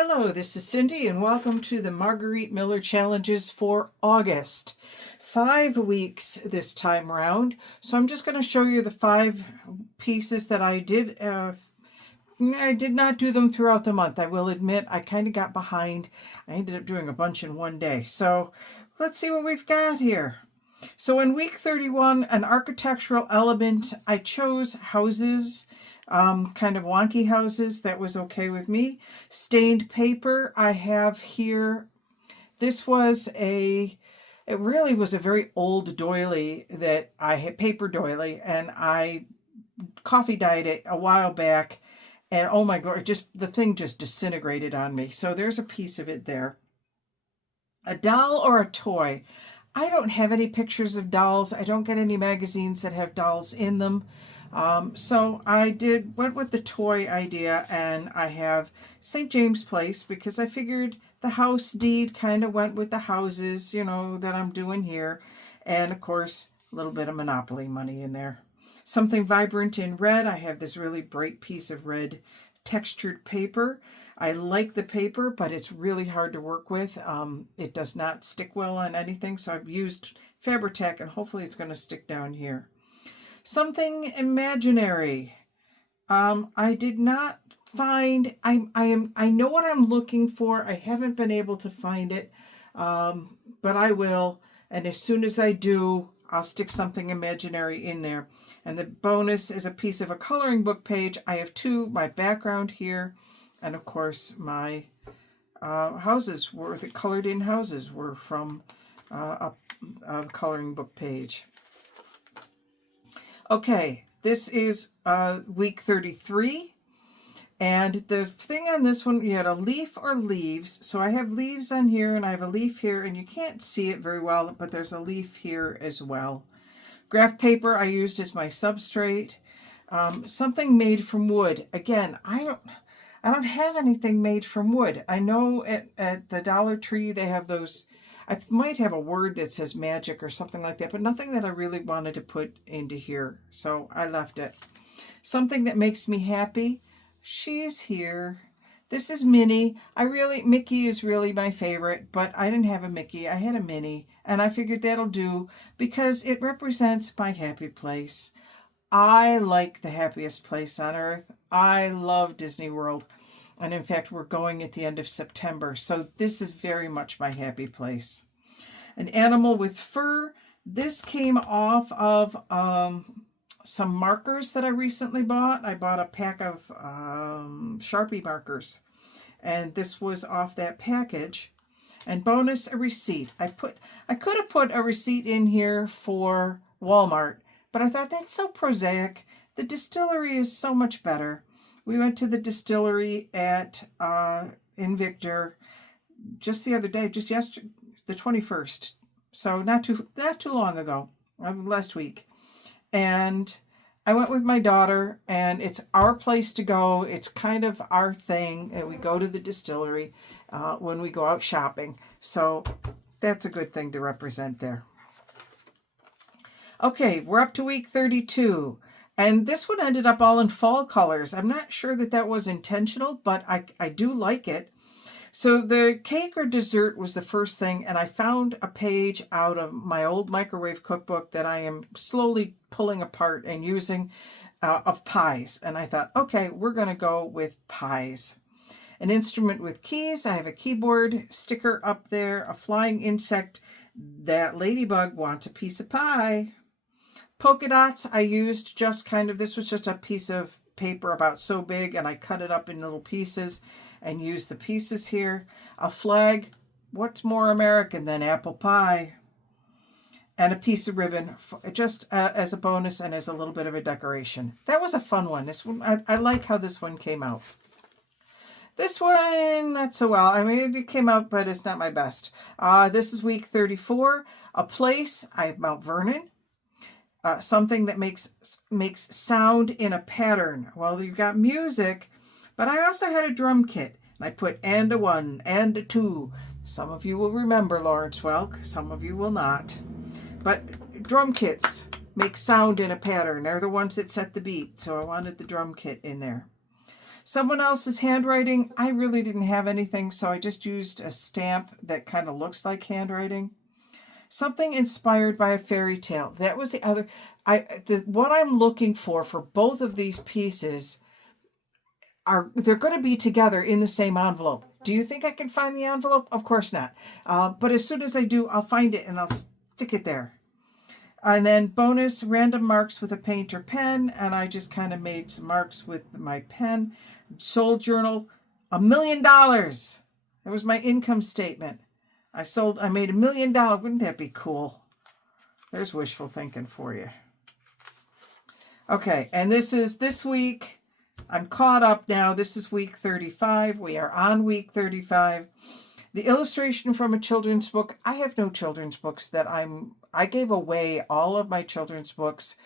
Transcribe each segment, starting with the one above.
Hello, this is Cindy, and welcome to the Margarete Miller Challenges for August. 5 weeks this time around. So I'm just going to show you the 5 pieces that I did. I did not do them throughout the month. I will admit I kind of got behind. I ended up doing a bunch in one day. So let's see what we've got here. So in week 31, an architectural element, I chose houses. Kind of wonky houses. That was okay with me. Stained paper I have here. This was it really was a very old doily that I had, paper doily, and I coffee dyed it a while back, and oh my God, the thing just disintegrated on me. So there's a piece of it there. A doll or a toy. I don't have any pictures of dolls. I don't get any magazines that have dolls in them. So I went with the toy idea, and I have St. James Place because I figured the house deed kind of went with the houses, that I'm doing here. And of course, a little bit of Monopoly money in there. Something vibrant in red. I have this really bright piece of red textured paper. I like the paper, but it's really hard to work with. It does not stick well on anything, so I've used Fabri-Tac, and hopefully it's going to stick down here. Something imaginary. I did not find, I know what I'm looking for. I haven't been able to find it, but I will. And as soon as I do, I'll stick something imaginary in there. And the bonus is a piece of a coloring book page. I have two, my background here, and of course my houses the colored in houses were from a coloring book page. Okay, this is week 33, and the thing on this one, you had a leaf or leaves. So I have leaves on here, and I have a leaf here, and you can't see it very well, but there's a leaf here as well. Graph paper I used as my substrate. Something made from wood. Again, I don't have anything made from wood. I know at the Dollar Tree they have those. I might have a word that says magic or something like that, but nothing that I really wanted to put into here, so I left it. Something that makes me happy. She's here. This is Minnie. Mickey is really my favorite, but I didn't have a Mickey. I had a Minnie, and I figured that'll do because it represents my happy place. I like the happiest place on earth. I love Disney World. And in fact, we're going at the end of September. So this is very much my happy place. An animal with fur. This came off of some markers that I recently bought. I bought a pack of Sharpie markers. And this was off that package. And bonus, a receipt. I could have put a receipt in here for Walmart, but I thought that's so prosaic. The distillery is so much better. We went to the distillery in Victor just the other day, just yesterday, the 21st. So not too long ago, last week. And I went with my daughter, and it's our place to go. It's kind of our thing. And we go to the distillery when we go out shopping. So that's a good thing to represent there. Okay, we're up to week 32. And this one ended up all in fall colors. I'm not sure that was intentional, but I do like it. So the cake or dessert was the first thing, and I found a page out of my old microwave cookbook that I am slowly pulling apart and using of pies. And I thought, okay, we're going to go with pies. An instrument with keys. I have a keyboard sticker up there, a flying insect. That ladybug wants a piece of pie. Polka dots, I used this was just a piece of paper about so big, and I cut it up in little pieces and used the pieces here. A flag, what's more American than apple pie? And a piece of ribbon, just as a bonus and as a little bit of a decoration. That was a fun one. This one, I like how this one came out. This one, not so well. I mean, it came out, but it's not my best. This is week 34. A place, I have Mount Vernon. Something that makes sound in a pattern. Well, you've got music, but I also had a drum kit. And I put and a 1 and a 2. Some of you will remember Lawrence Welk, some of you will not. But drum kits make sound in a pattern. They're the ones that set the beat, so I wanted the drum kit in there. Someone else's handwriting, I really didn't have anything, so I just used a stamp that kind of looks like handwriting. Something inspired by a fairy tale. That was the other. What I'm looking for both of these pieces they're going to be together in the same envelope. Do you think I can find the envelope? Of course not. But as soon as I do, I'll find it and I'll stick it there. And then bonus random marks with a paint or pen. And I just kind of made some marks with my pen. Sold journal, $1 million. That was my income statement. I made $1 million. Wouldn't that be cool? There's wishful thinking for you. Okay, and this is this week. I'm caught up now. This is week 35. We are on week 35. The illustration from a children's book. I have no children's books that I gave away all of my children's books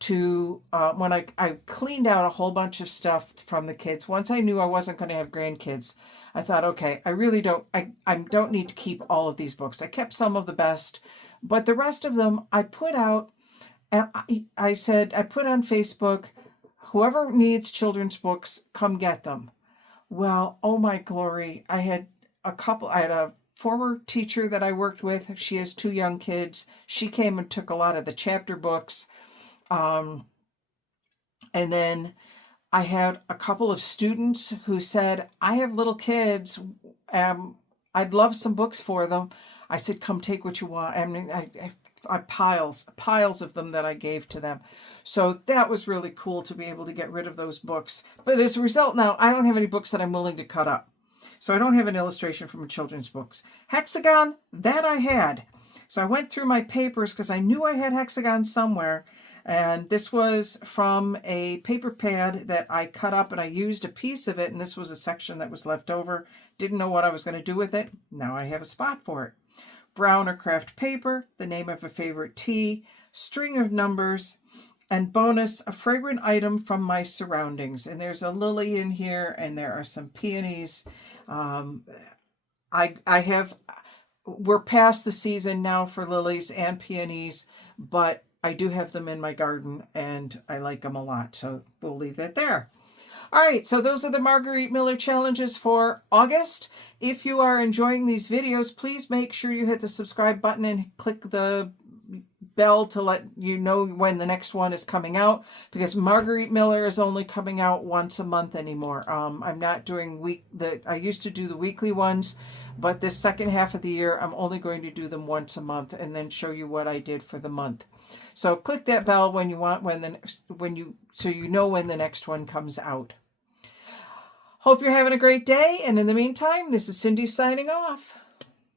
to when I cleaned out a whole bunch of stuff from the kids. Once I knew I wasn't going to have grandkids, I thought, okay, I really don't need to keep all of these books. I kept some of the best, but the rest of them I put out, and I said, I put on Facebook, whoever needs children's books, come get them. Well, oh my glory, I had a former teacher that I worked with. She has 2 young kids. She came and took a lot of the chapter books. And then I had a couple of students who said, I have little kids. I'd love some books for them. I said, come take what you want. I mean, I piles of them that I gave to them. So that was really cool to be able to get rid of those books. But as a result, now I don't have any books that I'm willing to cut up. So I don't have an illustration from a children's books. Hexagon, that I had. So I went through my papers because I knew I had hexagon somewhere. And this was from a paper pad that I cut up, and I used a piece of it. And this was a section that was left over. Didn't know what I was going to do with it. Now I have a spot for it. Brown or craft paper, the name of a favorite tea, string of numbers, and bonus, a fragrant item from my surroundings. And there's a lily in here, and there are some peonies. We're past the season now for lilies and peonies, but I do have them in my garden, and I like them a lot. So we'll leave that there. All right, so those are the Margarete Miller challenges for August. If you are enjoying these videos, please make sure you hit the subscribe button and click the bell to let you know when the next one is coming out, because Margarete Miller is only coming out once a month anymore. I'm not doing I used to do the weekly ones, but this second half of the year, I'm only going to do them once a month and then show you what I did for the month. So click that bell when you want, so you know when the next one comes out. Hope you're having a great day, and in the meantime, this is Cindy signing off.